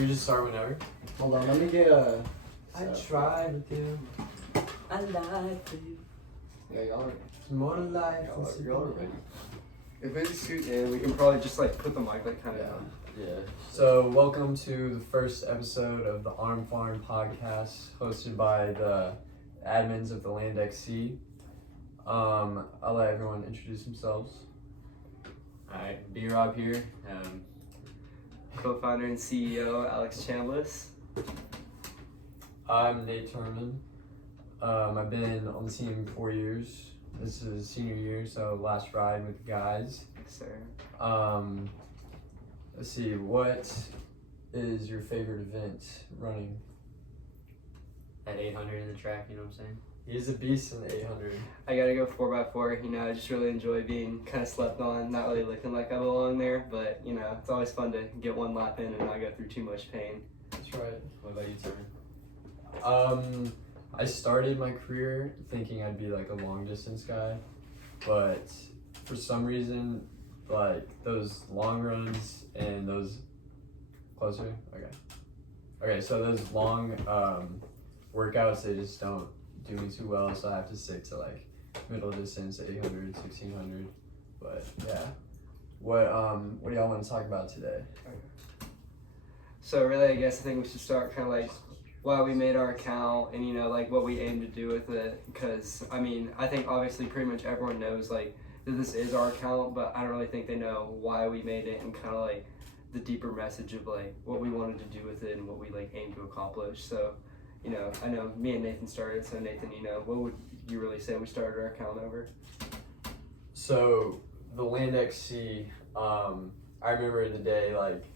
You just start whenever. Hold on, let me get a. I tried to do. I lied to you. Yeah, y'all are. It's more to life than Y'all are ready. If it's scoot in, we can probably just like put the mic like kind of down. Yeah. So welcome to the first episode of the Arm Farm podcast, hosted by the admins of the Land XC. I'll let everyone introduce themselves. Alright, B-Rob here. Co-founder and CEO Alex Chambliss. I'm Nate Turman. I've been on the team 4 years. This is senior year, so last ride with the guys. Yes, sir. Let's see, what is your favorite event running? At 800 in the track, you know what I'm saying? He's a beast in the 800. I gotta go 4x4. You know, I just really enjoy being kind of slept on, not really looking like I belong there, but you know, it's always fun to get one lap in and not go through too much pain. That's right. What about you, Turman? I started my career thinking I'd be like a long distance guy, but for some reason, like those long runs and those closer. Okay. So those long workouts, they just don't do me too well. So I have to stick to like middle distance, 800, 1600. But yeah, what do y'all want to talk about today? So really, I guess I think we should start kind of like why we made our account and, you know, like what we aim to do with it. Because, I mean, I think obviously pretty much everyone knows like that this is our account, but I don't really think they know why we made it and kind of like the deeper message of like what we wanted to do with it and what we like aim to accomplish. So, you know, I know me and Nathan started, so Nathan, you know, what would you really say we started our account over? So the Land XC, I remember the day like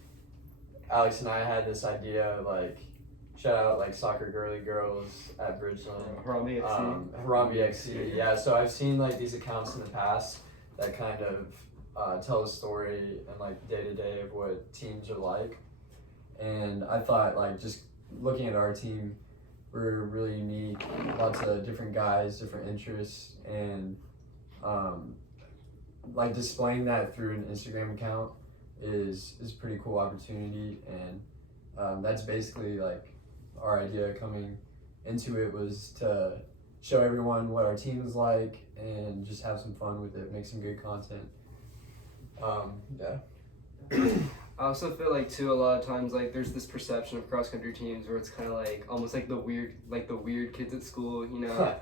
Alex and I had this idea, like shout out like soccer girly girls at Bridgeland. Harambe XC. Harambe XC, yeah. So I've seen like these accounts in the past that kind of tell a story and like day to day of what teams are like. And I thought like just looking at our team, we're really unique, lots of different guys, different interests, and like displaying that through an Instagram account is a pretty cool opportunity. And that's basically like our idea coming into it, was to show everyone what our team is like and just have some fun with it, make some good content. Yeah. I also feel like too a lot of times like there's this perception of cross country teams where it's kind of like almost like the weird kids at school, you know.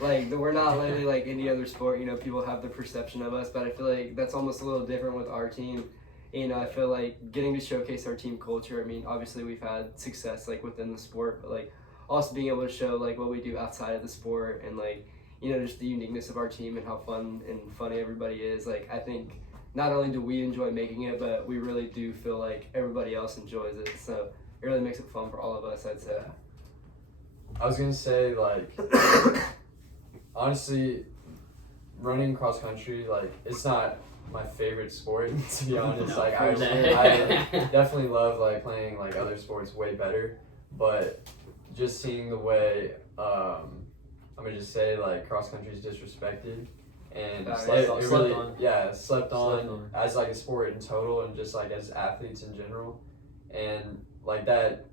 Like we're not literally like any other sport, you know, people have the perception of us, but I feel like that's almost a little different with our team. You know, I feel like getting to showcase our team culture. I mean, obviously we've had success like within the sport, but like also being able to show like what we do outside of the sport and like, you know, just the uniqueness of our team and how fun and funny everybody is. Like I think not only do we enjoy making it, but we really do feel like everybody else enjoys it. So it really makes it fun for all of us, I'd say. I was gonna say like honestly, running cross country, like it's not my favorite sport to be honest. No, Like I definitely love like playing like other sports way better, but just seeing the way I'm gonna just say like cross country is disrespected and slept on as like a sport in total and just like as athletes in general, and like that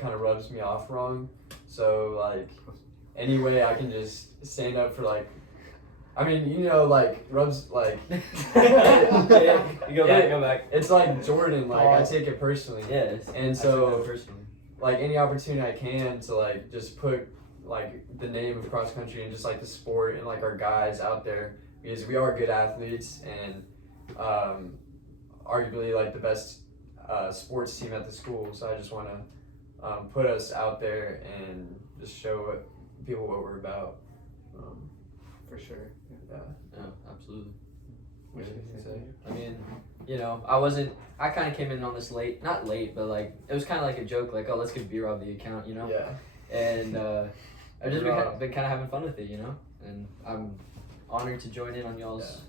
kind of rubs me off wrong. So like any way I can just stand up for like, I mean, you know, like rubs like Go back. It's like Jordan, like I take it personally. Yes. And I so took that personally. like any opportunity I can to like just put like the name of cross country and just like the sport and like our guys out there, because we are good athletes and arguably like the best sports team at the school. So I just want to put us out there and just show people what we're about. For sure. Yeah. Yeah, absolutely. What do you say? I mean, you know, I kind of came in on this late, not late, but like, it was kind of like a joke, like, oh, let's give B-Rob the account, you know? Yeah. And I've just been kind of having fun with it, you know? And I'm honored to join in on y'all's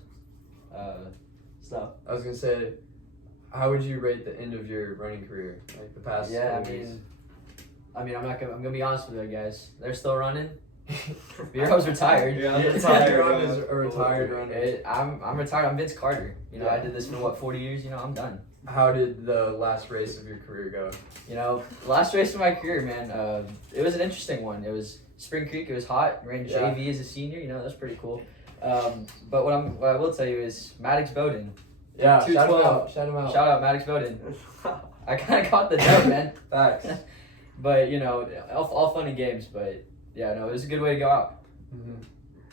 stuff. I was gonna say, how would you rate the end of your running career, like the past? Yeah, couple weeks? I'm gonna be honest with you guys. They're still running. B-Rob's retired. Yeah, I'm retired. B-Rob is a retired runner. I'm retired. I'm Vince Carter. You know, I did this for 40 years. You know, I'm done. how did the last race of your career go? You know, last race of my career, man. It was an interesting one. It was Spring Creek. It was hot. Ran Yeah. JV as a senior. You know, that's pretty cool. But what I will tell you is Maddox Bowden. Yeah, shout him 212. out. Shout him out. Shout out Maddox Bowden. I kind of caught the dub, man. Facts. But you know, all fun and games. But yeah, no, it was a good way to go out. Mm-hmm.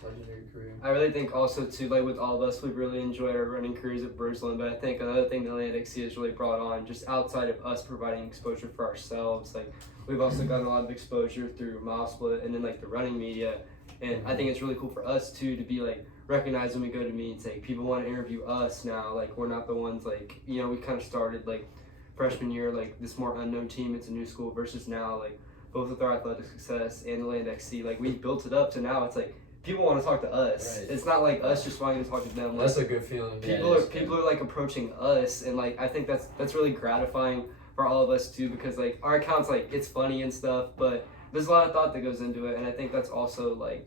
Legendary career. I really think also too, like with all of us, we've really enjoyed our running careers at Bridgeland. But I think another thing the Atlantic Sea has really brought on, just outside of us providing exposure for ourselves, like we've also gotten a lot of exposure through Mile Split and then like the running media. And I think it's really cool for us too to be like recognized when we go to meets. Like people want to interview us now. Like we're not the ones like, you know, we kind of started like freshman year, like this more unknown team. It's a new school versus now, like both with our athletic success and the Land XC, like we built it up to now it's like people want to talk to us. Right. It's not like us just wanting to talk to them. Like, That's a good feeling. Yeah, people are like approaching us, and like I think that's really gratifying for all of us too, because like our account's like it's funny and stuff, but there's a lot of thought that goes into it, and I think that's also like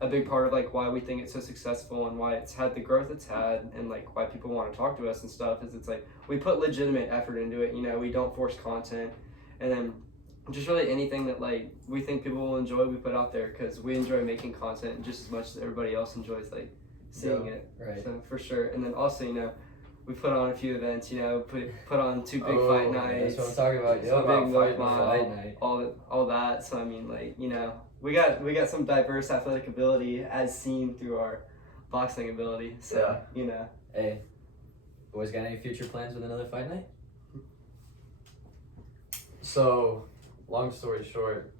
a big part of like why we think it's so successful and why it's had the growth it's had, and like why people want to talk to us and stuff is it's like we put legitimate effort into it. You know, we don't force content, and then just really anything that like we think people will enjoy, we put out there because we enjoy making content just as much as everybody else enjoys like seeing it. Right. So for sure, and then also you know we put on a few events. You know, put on 2 big fight nights. That's what I'm talking about. Some Yo, big fight fight night. all that. So I mean, like you know, we got some diverse athletic ability as seen through our boxing ability. So Yeah. you know, Hey, boys, got any future plans with another fight night? So, long story short,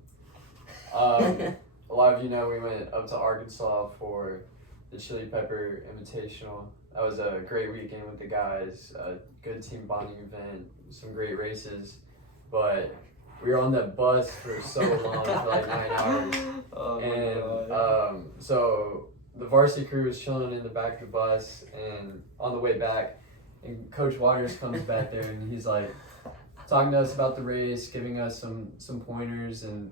a lot of you know we went up to Arkansas for the Chili Pepper Invitational. That was a great weekend with the guys, a good team bonding event, some great races, but we were on the bus for so long, for like 9 hours. Oh my And God. so the varsity crew was chilling in the back of the bus, and on the way back, and Coach Waters comes back there, and he's like talking to us about the race, giving us some pointers and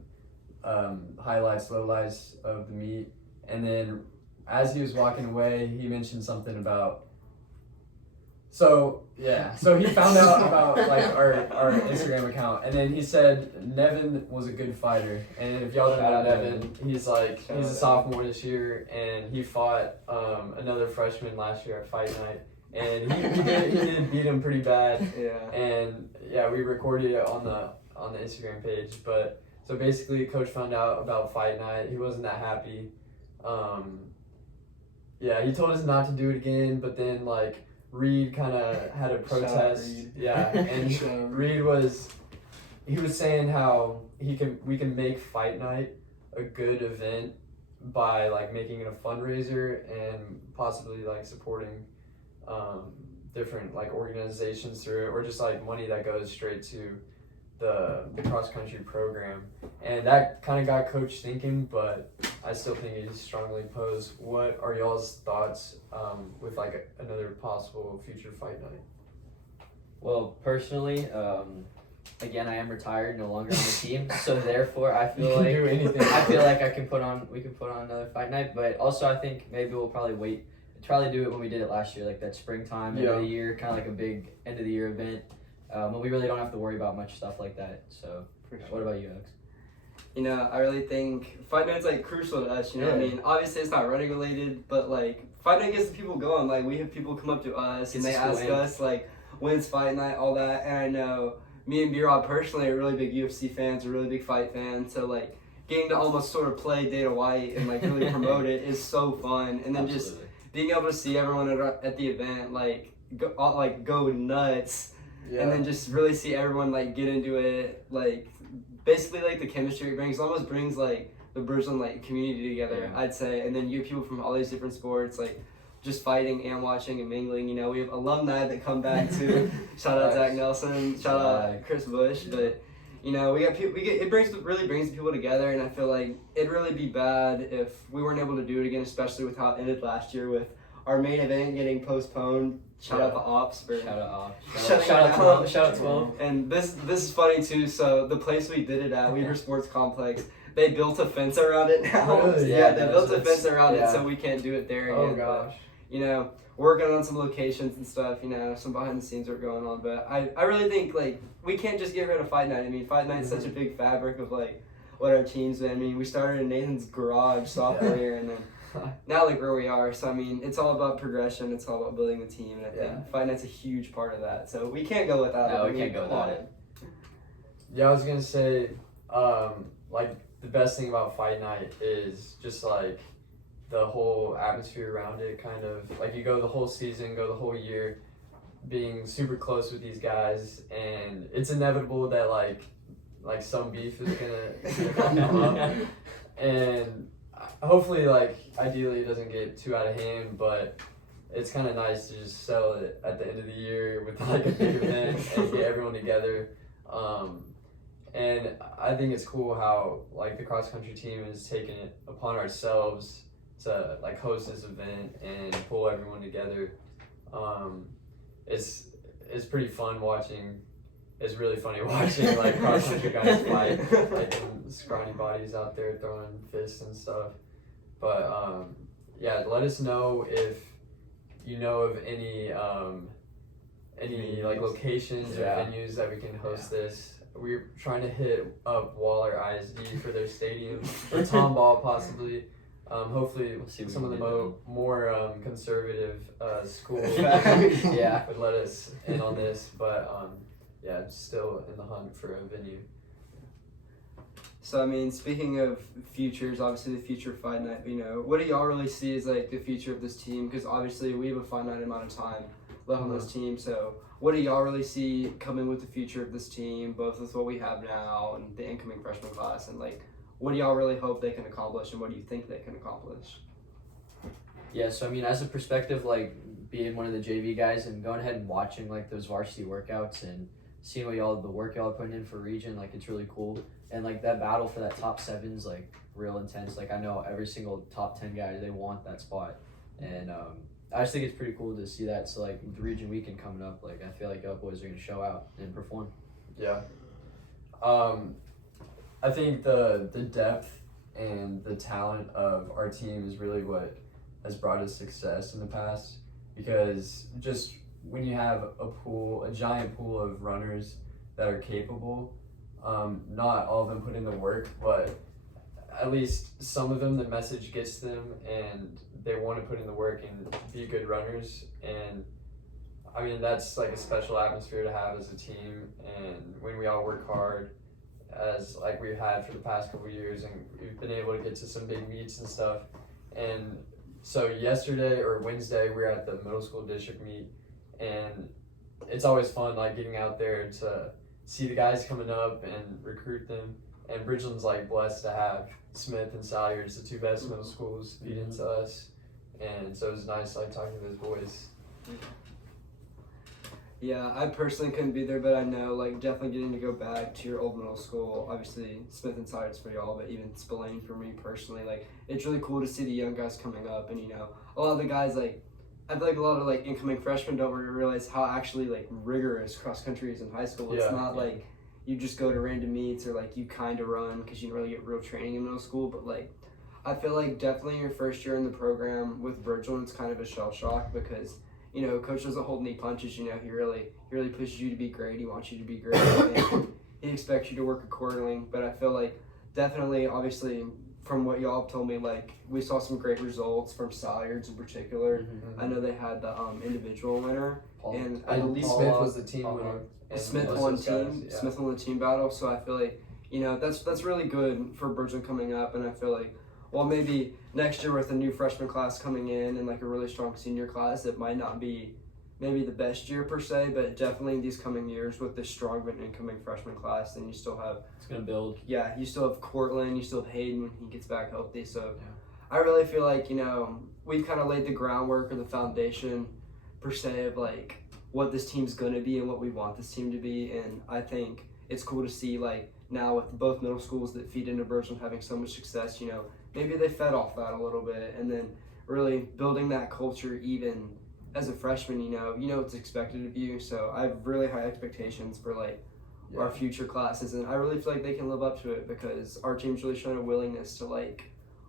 highlights, lowlights of the meet. And then as he was walking away, he mentioned something about. So he found out about like our Instagram account, and then he said Nevin was a good fighter. And if y'all don't know Nevin, he's a sophomore this year, and he fought another freshman last year at Fight Night, and he did beat him pretty bad. Yeah. And yeah, we recorded it on the Instagram page. But so basically, Coach found out about Fight Night. He wasn't that happy. He told us not to do it again, but then like Reed kind of had a protest. Reed. Yeah, and Reed was saying how we can make Fight Night a good event by like making it a fundraiser and possibly like supporting different like organizations through it, or just like money that goes straight to the cross country program. And that kind of got Coach thinking, but I still think he's strongly opposed. What are y'all's thoughts with like another possible future Fight Night? Well, personally, again, I am retired, no longer on the team, so therefore I feel You can like do anything. I feel like we can put on another fight night. But also, I think maybe we'll probably do it when we did it last year, like that springtime, end of the year, kind of like a big end of the year event. When we really don't have to worry about much stuff like that. So, For sure. what about you, Alex? You know, I really think Fight Night's like crucial to us, you know what I Yeah. mean? Obviously it's not running related, but like Fight Night gets the people going. Like we have people come up to us and Gets they the ask school in. us like, when's Fight Night, all that. And I know me and B-Rob personally are really big UFC fans, are really big fight fans. So like getting to almost sort of play Dana White and like really promote it is so fun. And then just being able to see everyone at the event like go nuts. And then just really see everyone like get into it, like basically like the chemistry it brings, almost brings like the Bridgeland like community together, Yeah. I'd say. And then you have people from all these different sports like just fighting and watching and mingling. You know, we have alumni that come back too. Shout out Zach Nelson, shout out Chris Bush. But you know, we got people. It really brings people together, and I feel like it'd really be bad if we weren't able to do it again, especially with how it ended last year with our main event getting postponed. Shout out the Ops for Shout out Shutting it down. 12. Shout out 12. And this is funny too. So the place we did it at, Weaver Sports Complex, they built a fence around it now. Really? Yeah, Yeah, they no, built so a fence around it, yeah. so we can't do it there again. Oh But, gosh. you know, working on some locations and stuff, some behind the scenes work going on. But I really think, like, we can't just get rid of Fight Night. I mean, Fight Night's such a big fabric of, like, what our team's been. I mean, we started in Nathan's garage sophomore year, and then now look where we are. So, I mean, it's all about progression. It's all about building the team, and I think Fight Night's a huge part of that. So we can't go without it. No, we can't go without it. Yeah, I was gonna say, like, the best thing about Fight Night is just, like, the whole atmosphere around it, kind of. Like, you go the whole season, go the whole year, being super close with these guys, and it's inevitable that, like some beef is gonna come up. And hopefully, like, ideally it doesn't get too out of hand, but it's kind of nice to just settle it at the end of the year with, like, a big event and get everyone together. And I think it's cool how, like, the cross-country team is taking it upon ourselves to, like, host this event and pull everyone together. It's pretty fun watching. It's really funny watching, like, cross-country guys fight, like, them scrawny bodies out there throwing fists and stuff. But yeah, let us know if you know of any like locations or venues that we can host this. We're trying to hit up Waller ISD for their stadium, or Tomball possibly. Hopefully some of the more conservative schools would let us in on this, but yeah, still in the hunt for a venue. So, I mean, speaking of futures, obviously the future of Fight Night, what do y'all really see as, like, the future of this team? Because obviously we have a finite amount of time left on this team, so what do y'all really see coming with the future of this team, both with what we have now and the incoming freshman class, and, like, what do y'all really hope they can accomplish, and what do you think they can accomplish? Yeah, so I mean, as a perspective, like, being one of the JV guys and going ahead and watching, like, those varsity workouts and seeing the work y'all are putting in for region, like, it's really cool. And, like, that battle for that top 7's, like, real intense. Like, I know every single top 10 guy, they want that spot. And I just think it's pretty cool to see that. So, like, with the region weekend coming up, like, I feel like y'all boys are going to show out and perform. Yeah. I think the depth and the talent of our team is really what has brought us success in the past, because just when you have a giant pool of runners that are capable, not all of them put in the work, but at least some of them, the message gets them and they want to put in the work and be good runners. And I mean, that's, like, a special atmosphere to have as a team, and when we all work hard, as, like, we've had for the past couple of years, and we've been able to get to some big meets and stuff. And so yesterday or Wednesday, we were at the middle school district meet, and it's always fun, like, getting out there to see the guys coming up and recruit them. And Bridgeland's, like, blessed to have Smith and Salyards, the two best middle schools, feed into us. And so it was nice, like, talking to those boys. Yeah, I personally couldn't be there, but I know, like, definitely getting to go back to your old middle school, obviously Smith and Salyards for y'all, but even Spillane for me personally, like, it's really cool to see the young guys coming up. And, a lot of the guys, like, I feel like a lot of, like, incoming freshmen don't really realize how actually, like, rigorous cross country is in high school. It's not like you just go to random meets or, like, you kind of run because you don't really get real training in middle school. But, like, I feel like definitely your first year in the program with Bridgeland, it's kind of a shell shock because, coach doesn't hold any punches. He really pushes you to be great. He wants you to be great. And he expects you to work accordingly. But I feel like definitely, obviously, from what y'all have told me, like, we saw some great results from Salyards in particular. Mm-hmm. I know they had the individual winner, and I believe Smith was the team winner. Smith won the team battle. So I feel like that's really good for Bridgeland coming up, and I feel like, well, maybe next year with a new freshman class coming in and, like, a really strong senior class, it might not be maybe the best year per se, but definitely in these coming years with this strong incoming freshman class, then you still have... It's going to build. Yeah, you still have Cortland, you still have Hayden when he gets back healthy. So I really feel like, we've kind of laid the groundwork or the foundation per se of, like, what this team's going to be and what we want this team to be. And I think it's cool to see, like, now with both middle schools that feed into Bridgeland having so much success, maybe they fed off that a little bit, and then really building that culture even as a freshman, what's expected of you. So I have really high expectations for, like, our future classes, and I really feel like they can live up to it because our team's really shown a willingness to, like,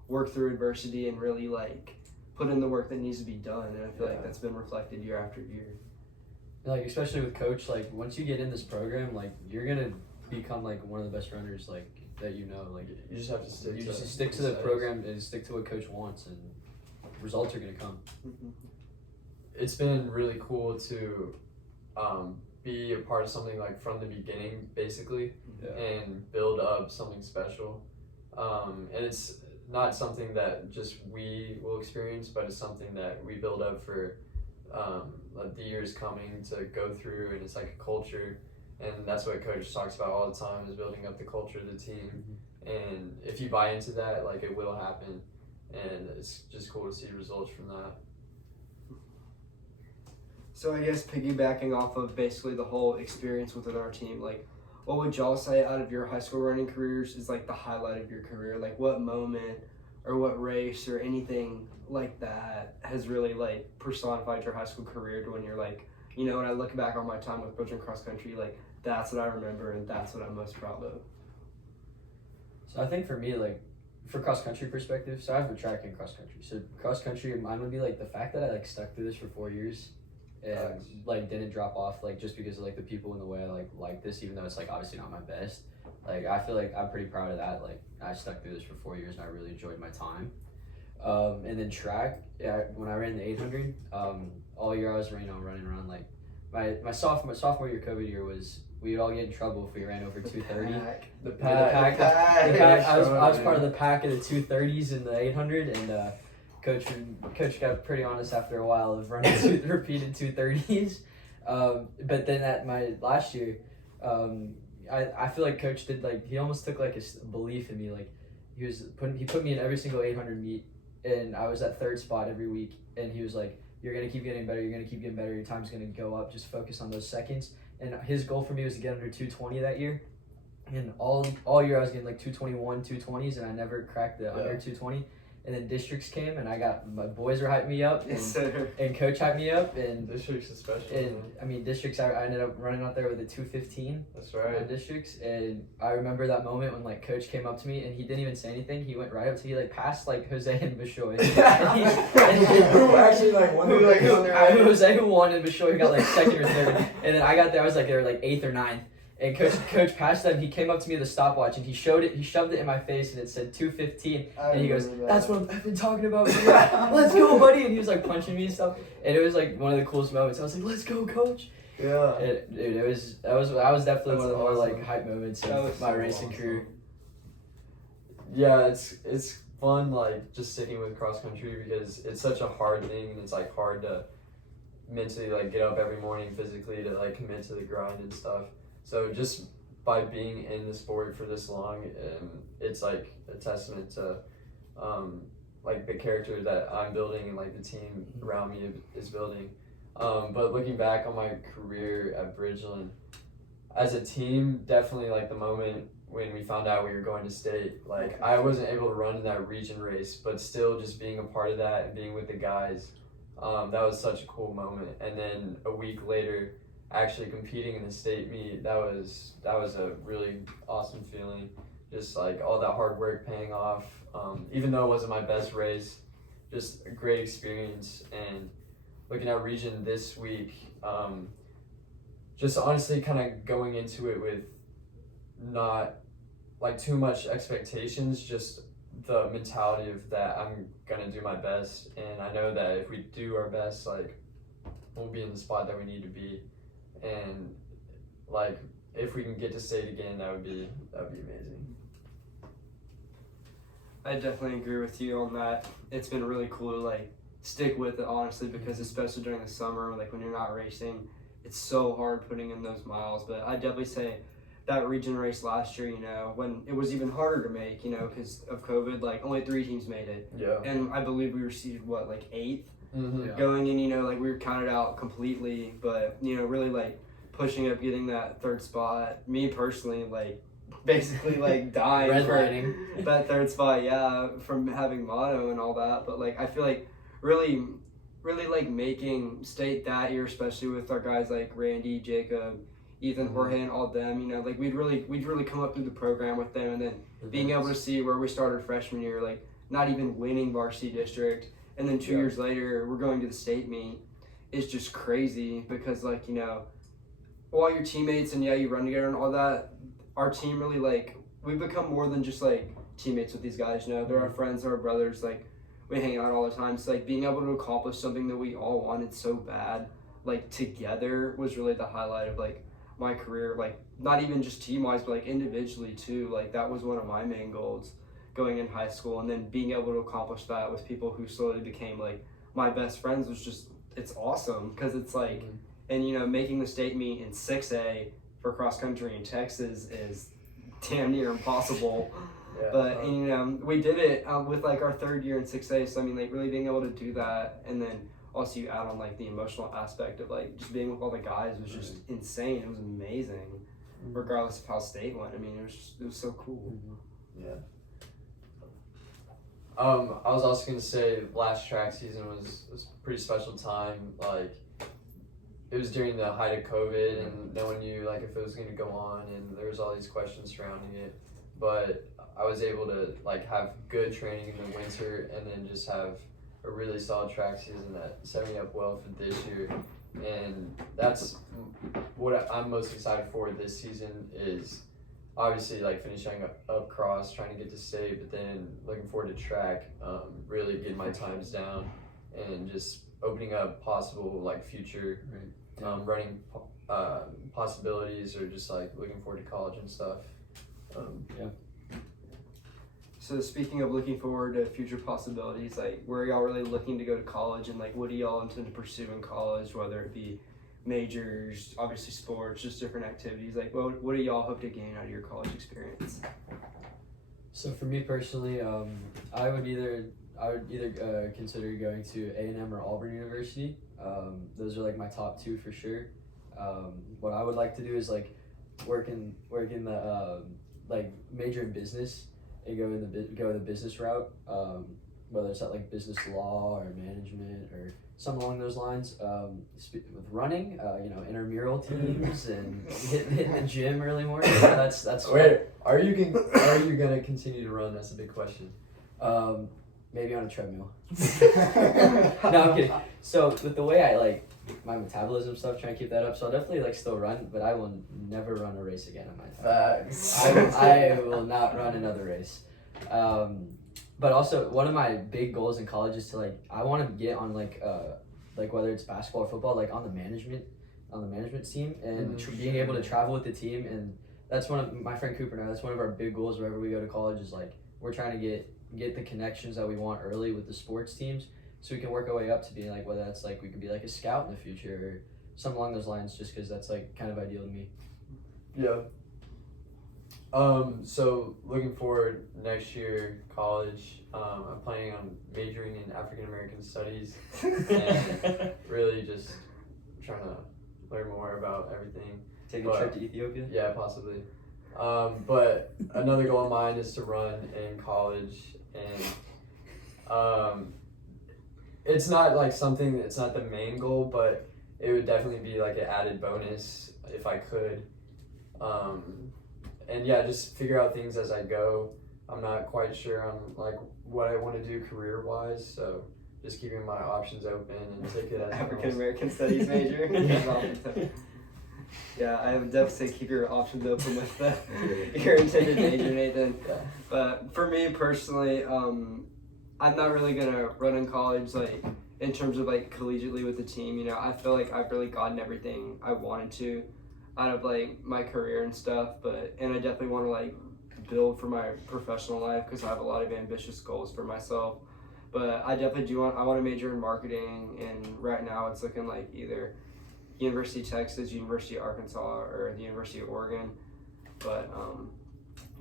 work through adversity and really, like, put in the work that needs to be done, and I feel like Yeah. that's been reflected year after year. Like especially with coach, like once you get in this program, like you're gonna become like one of the best runners like that like You just have to stick you to just stick to the program and stick to what coach wants, and results are gonna come. It's been really cool to be a part of something like from the beginning, basically, and build up something special. And it's not something that just we will experience, but it's something that we build up for the years coming to go through, and it's like a culture. And that's what coach talks about all the time, is building up the culture of the team. And if you buy into that, like, it will happen, and it's just cool to see results from that. So I guess piggybacking off of basically the whole experience within our team, like, what would y'all say out of your high school running careers is like the highlight of your career? Like, what moment or what race or anything like that has really like personified your high school career to when you're like, you know, when I look back on my time with coaching cross country, like that's what I remember and that's what I'm most proud of. So I think for me, like for cross country perspective, so I have a track and cross country. So cross country, mine would be like the fact that I like stuck through this for 4 years and like didn't drop off, like just because of like the people in the way I like this, even though it's like obviously not my best. Like I feel like I'm pretty proud of that. Like I stuck through this for 4 years and I really enjoyed my time. And then track, when I ran the 800, all year I was running around like my sophomore year, COVID year, was we would all get in trouble if we ran over 230. The The pack. pack. I was part of the pack of the 230s in the 800, and coach got pretty honest after a while of running repeated 230s. But then at my last year, I feel like coach did like, he almost took like a belief in me. Like he put me in every single 800 meet, and I was at third spot every week, and he was like, you're gonna keep getting better, your time's gonna go up, just focus on those seconds. And his goal for me was to get under 220 that year, and all year I was getting like 221, 220s, and I never cracked the under 220. And then districts came, and my boys were hyping me up, and coach hyped me up, and Districts is special. and I mean districts, I ended up running out there with a 215. That's right. On districts, and I remember that moment when like coach came up to me and he didn't even say anything. He went right up to me, like passed like Jose and Bishoy. Who actually like won the race? Jose who won, and Bishoy got like second or third, and then I got there. I was like they were like 8th or 9th. And coach passed them. He came up to me with a stopwatch and he shoved it in my face, and it said 2:15. And he goes, "That's what I've been talking about. Let's go, buddy!" And he was like punching me and stuff. And it was like one of the coolest moments. I was like, "Let's go, coach!" Yeah. That was definitely That's one of the more awesome. like hype moments That of was my so racing awesome. career. Yeah, it's fun, like, just sticking with cross country, because it's such a hard thing, and it's like hard to mentally like get up every morning physically to like commit to the grind and stuff. So just by being in the sport for this long, it's like a testament to like the character that I'm building and like the team around me is building. But looking back on my career at Bridgeland, as a team, definitely like the moment when we found out we were going to state, like I wasn't able to run in that region race, but still just being a part of that and being with the guys, that was such a cool moment. And then a week later, actually competing in the state meet, that was a really awesome feeling. Just like all that hard work paying off, even though it wasn't my best race, just a great experience. And looking at region this week, just honestly kind of going into it with not like too much expectations, just the mentality of that I'm gonna do my best, and I know that if we do our best, like we'll be in the spot that we need to be. And like if we can get to state again, that would be amazing. I definitely agree with you on that. It's been really cool to like stick with it, honestly, because especially during the summer, like when you're not racing, it's so hard putting in those miles. But I definitely say that region race last year, you know, when it was even harder to make, you know, because of COVID, like only 3 teams made it. Yeah. And I believe we received like 8th Mm-hmm. Yeah. going in, you know, like we were counted out completely, but, you know, really like pushing up, getting that 3rd spot. Me personally, like basically like dying for Redlining. that 3rd spot, yeah, from having mono and all that. But like I feel like really like making state that year, especially with our guys like Randy, Jacob, Ethan, Jorge, and all them, you know, like we'd really come up through the program with them, and then being able to see where we started freshman year, like not even winning varsity district, and then 2 years later we're going to the state meet. It's just crazy because like, you know, all your teammates and you run together and all that, our team really like, we've become more than just like teammates with these guys, you know. They're our friends, they're our brothers, like we hang out all the time. So like being able to accomplish something that we all wanted so bad, like together, was really the highlight of like my career. Like not even just team wise, but like individually too. Like that was one of my main goals going in high school, and then being able to accomplish that with people who slowly became like my best friends was just, it's awesome because it's like, and you know, making the state meet in 6A for cross country in Texas is damn near impossible. But you know, we did it with like our 3rd year in 6A. So I mean, like really being able to do that, and then also you add on like the emotional aspect of like just being with all the guys was just insane. It was amazing, regardless of how state went. I mean, it was so cool. Yeah. I was also gonna say last track season was a pretty special time. Like it was during the height of COVID, and no one knew like if it was gonna go on, and there was all these questions surrounding it. But I was able to like have good training in the winter, and then just have a really solid track season that set me up well for this year. And that's what I'm most excited for this season, is obviously like finishing up cross, trying to get to state, but then looking forward to track, really getting my times down and just opening up possible like future running possibilities, or just like looking forward to college and stuff. So speaking of looking forward to future possibilities, like where are y'all really looking to go to college, and like what do y'all intend to pursue in college, whether it be majors, obviously sports, just different activities? Like what do y'all hope to gain out of your college experience? So for me personally, I would either consider going to A&M or Auburn University. Those are like my top 2 for sure. What I would like to do is like work in the like major in business and go the business route, whether it's at like business law or management or something along those lines. With running, you know, intramural teams and hitting the gym early morning. That's Wait, are you gonna continue to run? That's a big question. Maybe on a treadmill. No, I'm kidding. So with the way I like my metabolism stuff, trying to keep that up, so I'll definitely like still run, but I will never run a race again in my time. Facts. I will not run another race. But also one of my big goals in college is to like, I want to get on like whether it's basketball or football, like on the management team, and being able to travel with the team. And that's one of my friend Cooper and I, that's one of our big goals wherever we go to college, is like we're trying to get the connections that we want early with the sports teams, so we can work our way up to being like, whether that's like we could be like a scout in the future or something along those lines, just because that's like kind of ideal to me. Yeah. So looking forward next year, college, I'm planning on majoring in African American studies and really just trying to learn more about everything. Take a trip to Ethiopia? Yeah, possibly. But another goal of mine is to run in college, and it's not like something, it's not the main goal, but it would definitely be like an added bonus if I could. And yeah, just figure out things as I go. I'm not quite sure on like what I want to do career wise, so just keeping my options open and take it as African American Studies major. Yeah, I would definitely say keep your options open with your intended major, Nathan. Yeah. But for me personally, I'm not really gonna run in college like in terms of like collegiately with the team. You know, I feel like I've really gotten everything I wanted to out of like my career and stuff. And I definitely want to like build for my professional life because I have a lot of ambitious goals for myself. But I definitely I want to major in marketing, and right now it's looking like either University of Texas, University of Arkansas, or the University of Oregon. But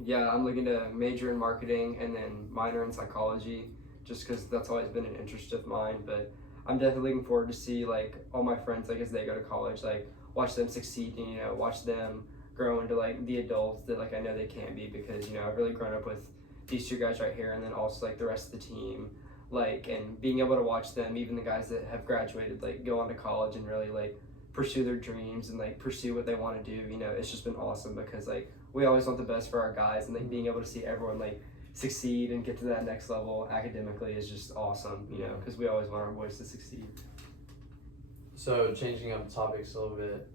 yeah, I'm looking to major in marketing and then minor in psychology, just because that's always been an interest of mine. But I'm definitely looking forward to see like all my friends, like as they go to college, like watch them succeed and, you know, watch them grow into like the adults that like I know they can be, because, you know, I've really grown up with these 2 guys right here, and then also like the rest of the team, like, and being able to watch them, even the guys that have graduated, like go on to college and really like pursue their dreams and like pursue what they want to do. You know, it's just been awesome because like we always want the best for our guys, and like being able to see everyone like succeed and get to that next level academically is just awesome, you know, because we always want our boys to succeed. So changing up topics a little bit,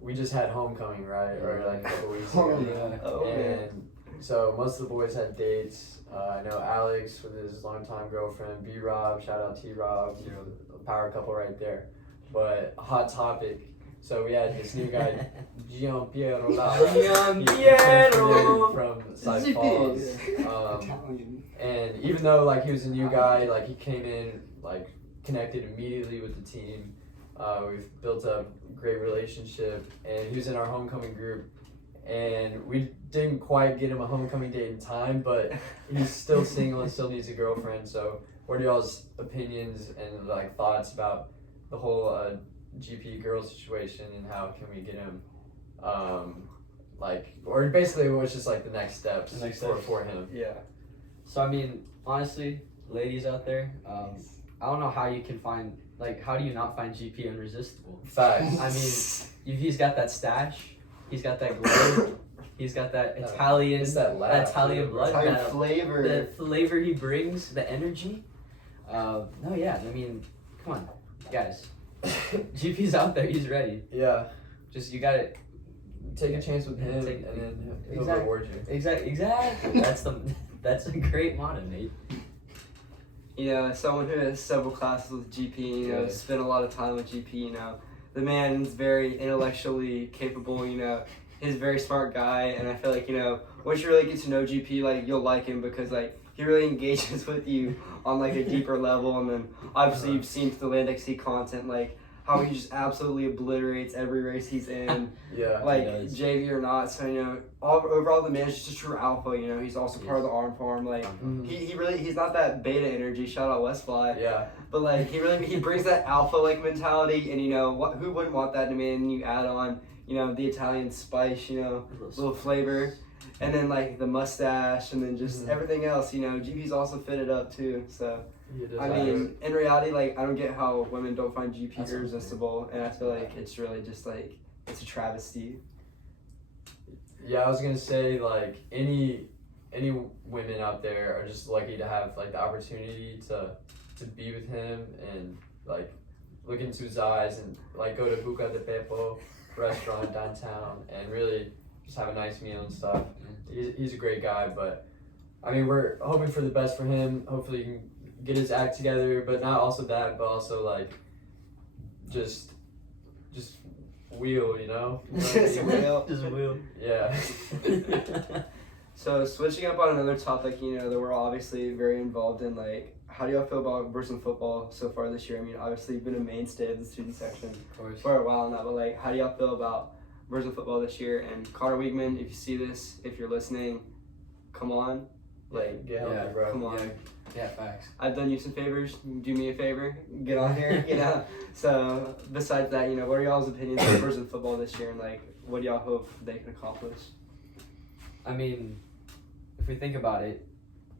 we just had homecoming, right? Or like a couple weeks ago. Yeah. Oh, man. And so most of the boys had dates. I know Alex with his longtime girlfriend, B-Rob, shout out T-Rob, you know, a power couple right there. But hot topic. So we had this new guy, Gianpiero Lara. Gianpiero! From Side Falls. Italian. And even though like he was a new guy, like he came in like connected immediately with the team. We've built a great relationship, and he was in our homecoming group. And we didn't quite get him a homecoming date in time, but he's still single and still needs a girlfriend. So, what are y'all's opinions and like thoughts about the whole GP girl situation, and how can we get him, like, or basically what's just like the next steps, for him? Yeah. So I mean, honestly, ladies out there, I don't know how you can find, like, how do you not find GP unresistible? Facts. I mean, he's got that stash, he's got that glow, he's got that Italian, It's that laugh, Italian too. blood, Italian that- flavor. the flavor he brings, the energy. No, yeah, I mean, come on, guys. GP's out there, he's ready. Yeah. Just, you gotta, Take a chance with him, and then he'll reward you. exactly. That's a great motto, Nate. You know, as someone who has several classes with GP, you know, Yeah. spent a lot of time with GP, you know, the man's very intellectually capable, you know, he's a very smart guy, and I feel like, you know, once you really get to know GP, like, you'll like him because, like, he really engages with you on, like, a deeper level, and then, obviously, you've seen through the Land XC content, like, how he just absolutely obliterates every race he's in, Yeah. like, He does. JV or not, so, you know, overall, the man's just a true alpha, you know, he's also part of the arm farm, like, he's not that beta energy, shout out Westfly, Yeah. but like he brings that alpha like mentality, and you know who wouldn't want that in a man? And you add on, you know, the Italian spice, you know, little flavor, and then like the mustache, and then just everything else, you know. GP's also fitted up too, so I mean, in reality, like, I don't get how women don't find GP That's irresistible, and I feel like it's really just like it's a travesty. Yeah, I was gonna say like any women out there are just lucky to have like the opportunity to be with him and like look into his eyes and like go to Buca de Beppo restaurant downtown and really just have a nice meal and stuff. He's a great guy, but I mean we're hoping for the best for him. Hopefully he can get his act together, but not also that, but also like just wheel, you know? Just wheel. Just wheel. Yeah. So switching up on another topic, you know, that we're obviously very involved in, like, how do y'all feel about Brisbane football so far this year? I mean, obviously you've been a mainstay of the student section Of course. for a while now, but like, how do y'all feel about Brisbane football this year? And Connor Wiegman, if you see this, if you're listening, come on, like, Get healthy, Yeah, bro. come on. Yeah, facts. I've done you some favors. Do me a favor. Get on here, you know. So besides that, you know, what are y'all's opinions on Brisbane football this year, and like, what do y'all hope they can accomplish? I mean, if we think about it,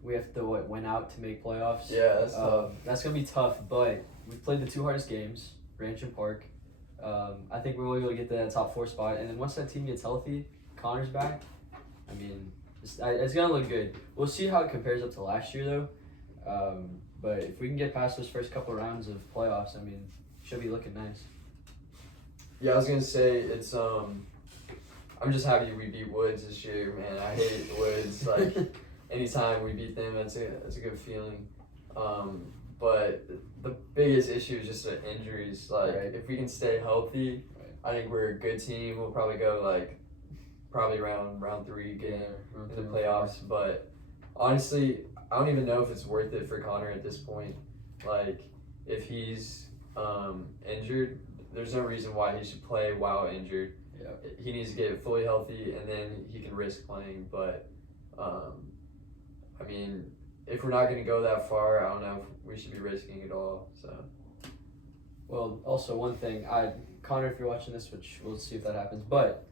we have to win out to make playoffs. Yeah, that's tough. That's gonna be tough, but we've played the two hardest games, Ranch and Park. I think we're able to get to that top 4 spot, and then once that team gets healthy, Connor's back. I mean, it's gonna look good. We'll see how it compares up to last year though. But if we can get past those first couple rounds of playoffs, I mean, should be looking nice. Yeah, I was gonna say it's I'm just happy we beat Woods this year, man. I hate the Woods. Like anytime we beat them, it's a good feeling. But the biggest issue is just the injuries. Like if we can stay healthy, I think we're a good team. We'll probably go like round 3 game in the playoffs. But honestly, I don't even know if it's worth it for Connor at this point. Like if he's injured, there's no reason why he should play while injured. Yeah. He needs to get fully healthy, and then he can risk playing. But I mean, if we're not going to go that far, I don't know if we should be risking it all. So Well, also one thing, Connor, if you're watching this, which we'll see if that happens, but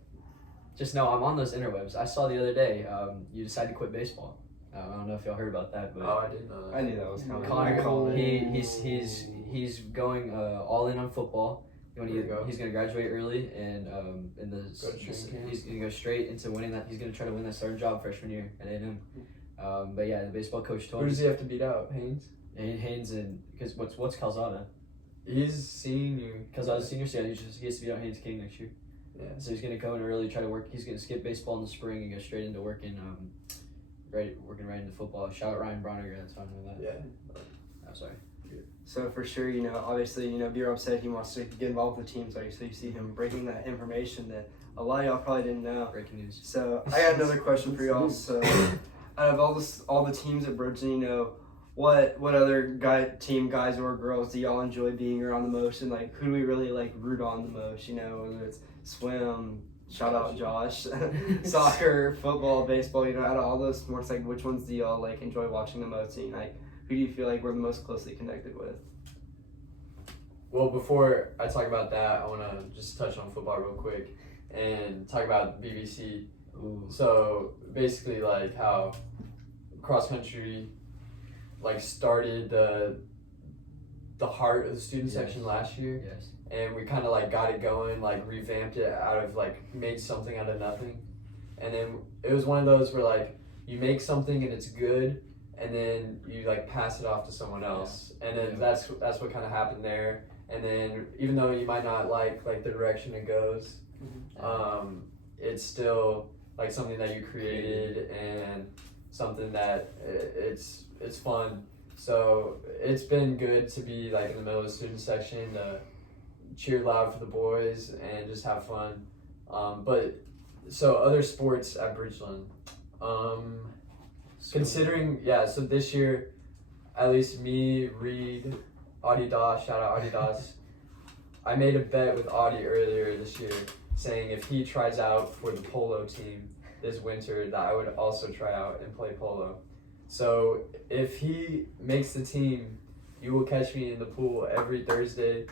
just know I'm on those interwebs. I saw the other day you decided to quit baseball. I don't know if y'all heard about that, but I didn't know that. I knew that was coming. Connor, I called it. he's going all in on football. He's gonna graduate early, and he's gonna go straight into winning that. He's gonna try to win that starting job freshman year at A&M. But yeah, the baseball coach told Who me. does he have to beat out? Haynes? Haynes and because what's Calzada? He's senior. Calzada's senior, so yeah, he has to beat out Haynes King next year. Yeah. So he's gonna go in early, try to work. He's gonna skip baseball in the spring and go straight into working right into football. Shout out Ryan Broniger, that's how I know that. Yeah. I'm sorry. So for sure, obviously, B-Rob said he wants to get involved with the team, so you see him breaking that information that a lot of y'all probably didn't know. Breaking news. So I got another question for y'all. So out of all the teams at Bridgeton, what other team guys or girls do y'all enjoy being around the most, and like who do we really like root on the most? Whether it's swim, shout out Josh, soccer, football, baseball. Out of all those sports, like which ones do y'all like enjoy watching the most? And like who do you feel like we're the most closely connected with? Well, before I talk about that, I want to just touch on football real quick and talk about BBC. Ooh. So basically, like how cross country like started the heart of the student section last year, Yes. and we kind of like got it going, like revamped it out of like made something out of nothing, and then it was one of those where like you make something and it's good, and then you like pass it off to someone else, and then that's what kind of happened there. And then even though you might not like the direction it goes, it's still like something that you created and something that it's fun. So it's been good to be like in the middle of the student section to cheer loud for the boys and just have fun. But so other sports at Bridgeland, considering so this year, at least me, Reed, Audie Doss, shout out Audie Doss. I made a bet with Audie earlier this year saying if he tries out for the polo team this winter that I would also try out and play polo. So if he makes the team, you will catch me in the pool every Thursday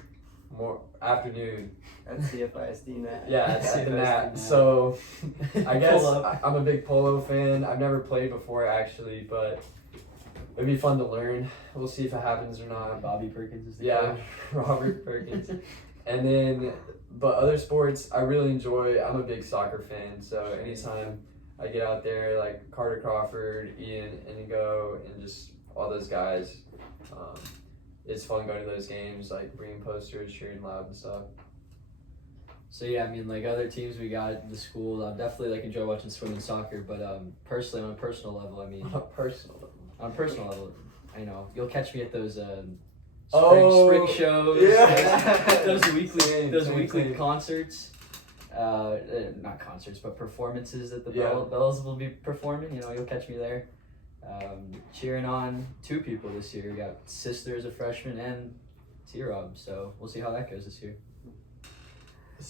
afternoon. At CFISD Nat. Yeah, at the Nat. So I guess I'm a big polo fan. I've never played before actually, but it'd be fun to learn. We'll see if it happens or not. Bobby Perkins is the Yeah, coach. Robert Perkins. And then, but other sports I really enjoy. I'm a big soccer fan, so anytime I get out there, like Carter Crawford, Ian Inigo, and just all those guys, it's fun going to those games, like bringing posters, cheering loud and stuff. So yeah, I mean, like other teams we got at the school, I definitely like enjoy watching swim and soccer. But personally, on a personal level, I mean, on a personal level, you'll catch me at those spring shows, Yeah. those Same. weekly concerts. Not concerts, but performances that the Yeah. Bells will be performing. You'll catch me there, cheering on two people this year. We got Sister as a freshman and T-Rob, so we'll see how that goes this year.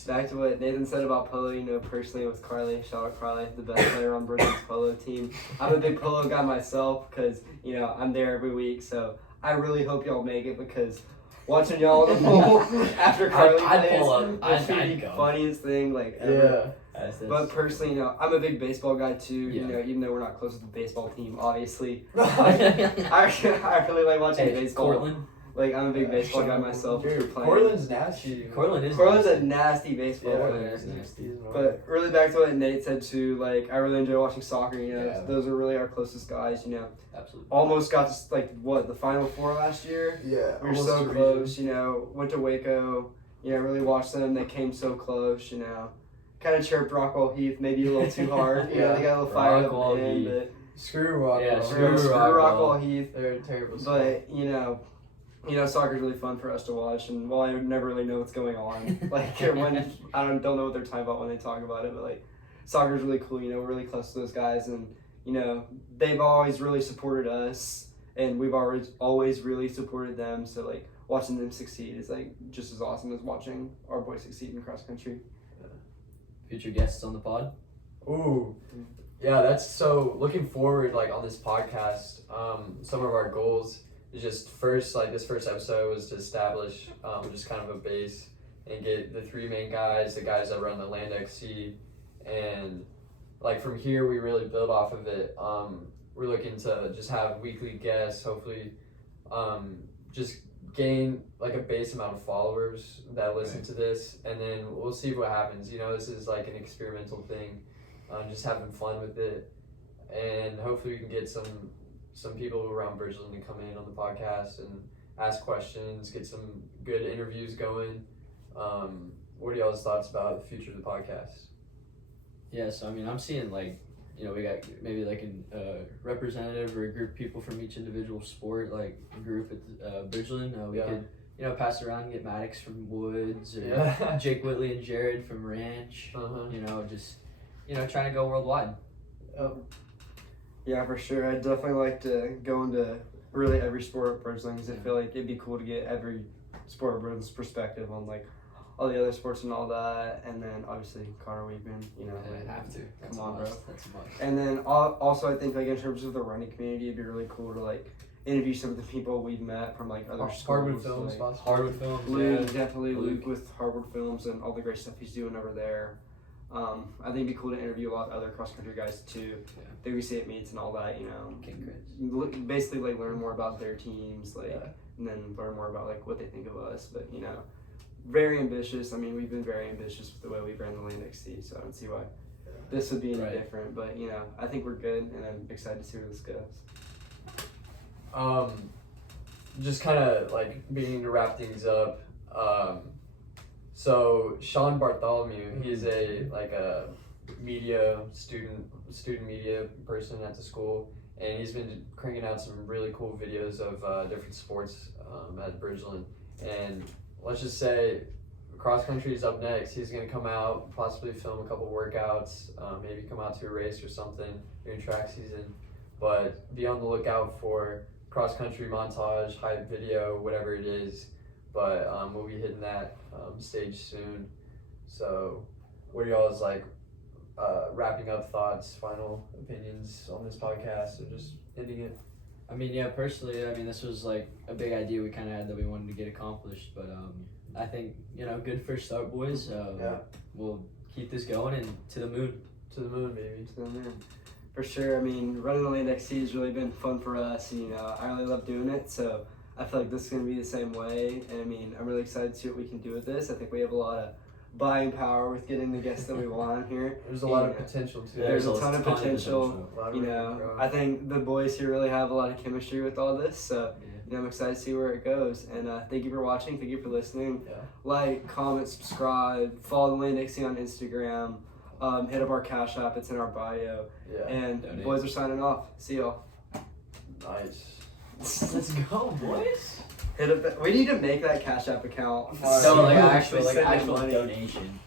Back to what Nathan said about polo, personally with Carly, shout out Carly, the best player on Britain's polo team. I'm a big polo guy myself because, I'm there every week, so I really hope y'all make it because watching y'all in the pool after Carly I'd plays pull up. would I'd be the go. funniest thing ever. Yeah. But personally, I'm a big baseball guy too. Yeah. Even though we're not close to the baseball team, obviously, I really like watching baseball. Cortland. Like I'm a big baseball guy myself. After Dude, playing. Portland's nasty. Portland's a nasty baseball Yeah, player. it's nasty. But really back to what Nate said too, like I really enjoy watching soccer, Yeah. Those are really our closest guys, Absolutely. Almost got to the Final Four last year. Yeah, We were so close, went to Waco, really watched them, they came so close, Kind of chirped Rockwell Heath maybe a little too hard. Yeah. They got a little fired up Rockwell at the end, Heath. but Screw Rockwell. Yeah, screw Rockwell. Rockwell Heath. They're a terrible But, soccer's really fun for us to watch, and while I would never really know what's going on, like when I don't know what they're talking about when they talk about it, but like soccer's really cool. We're really close to those guys, and they've always really supported us, and we've always really supported them. So like watching them succeed is like just as awesome as watching our boys succeed in cross country. Future guests on the pod. Ooh, yeah, that's so looking forward like on this podcast. Some of our goals is just this first episode was to establish just kind of a base and get the three main guys, the guys that run the Land XC, and like from here we really build off of it. We're looking to just have weekly guests, hopefully just gain like a base amount of followers that listen to this, and then we'll see what happens. You know, this is like an experimental thing, just having fun with it, and hopefully we can get some people around Bridgeland to come in on the podcast and ask questions, get some good interviews going. What are y'all's thoughts about the future of the podcast? Yeah, so I mean, I'm seeing like, you know, we got maybe like a representative or a group of people from each individual sport, like group at Bridgeland. We could, you know, pass around and get Maddox from Woods or Jake Whitley and Jared from Ranch. You know, just, you know, trying to go worldwide. Yeah, for sure. I'd definitely like to go into really every sport at Bridgeland because I feel like it'd be cool to get every sport of Bridgeland's perspective on like all the other sports and all that, and then obviously Connor Weidman, you know. I have to. That's Come on, bro. That's a must. And then also I think like in terms of the running community, it'd be really cool to like interview some of the people we've met from like other schools. Hardwood Films, like, Hardwood Films. Luke, definitely Luke with Hardwood Films and all the great stuff he's doing over there. I think it'd be cool to interview a lot of other cross country guys too. Yeah. That we see at meets and all that, you know. King Chris. Basically like learn more about their teams, like, and then learn more about like what they think of us. But you know, very ambitious. I mean, we've been very ambitious with the way we ran the Land XC, so I don't see why this would be any different. But you know, I think we're good, and I'm excited to see where this goes. Just kind of like beginning to wrap things up. So Sean Bartholomew, he is a media student media person at the school, and he's been cranking out some really cool videos of different sports at Bridgeland. And let's just say cross country is up next. He's gonna come out, possibly film a couple workouts, maybe come out to a race or something during track season. But be on the lookout for cross country montage, hype video, whatever it is. But we'll be hitting that stage soon. So what are y'all's like wrapping up thoughts, final opinions on this podcast, or just ending it? I mean, yeah, personally, I mean, this was like a big idea we kind of had that we wanted to get accomplished, but I think, you know, good first start, boys. We'll keep this going and to the moon. To the moon, baby. To the moon. For sure. I mean, running the Land XC has really been fun for us. You know, I really love doing it, so I feel like this is going to be the same way. And I mean, I'm really excited to see what we can do with this. I think we have a lot of buying power with getting the guests that we want here. There's a lot of potential too. There's a ton of potential. Of You know, I think the boys here really have a lot of chemistry with all this. So, you know, I'm excited to see where it goes. And thank you for watching. Thank you for listening. Like, comment, subscribe, follow the Land XC on Instagram. Hit up our Cash App. It's in our bio. And the boys are signing off. See y'all. Nice. Let's go, boys. We need to make that Cash App account. No, like actually actual send donation.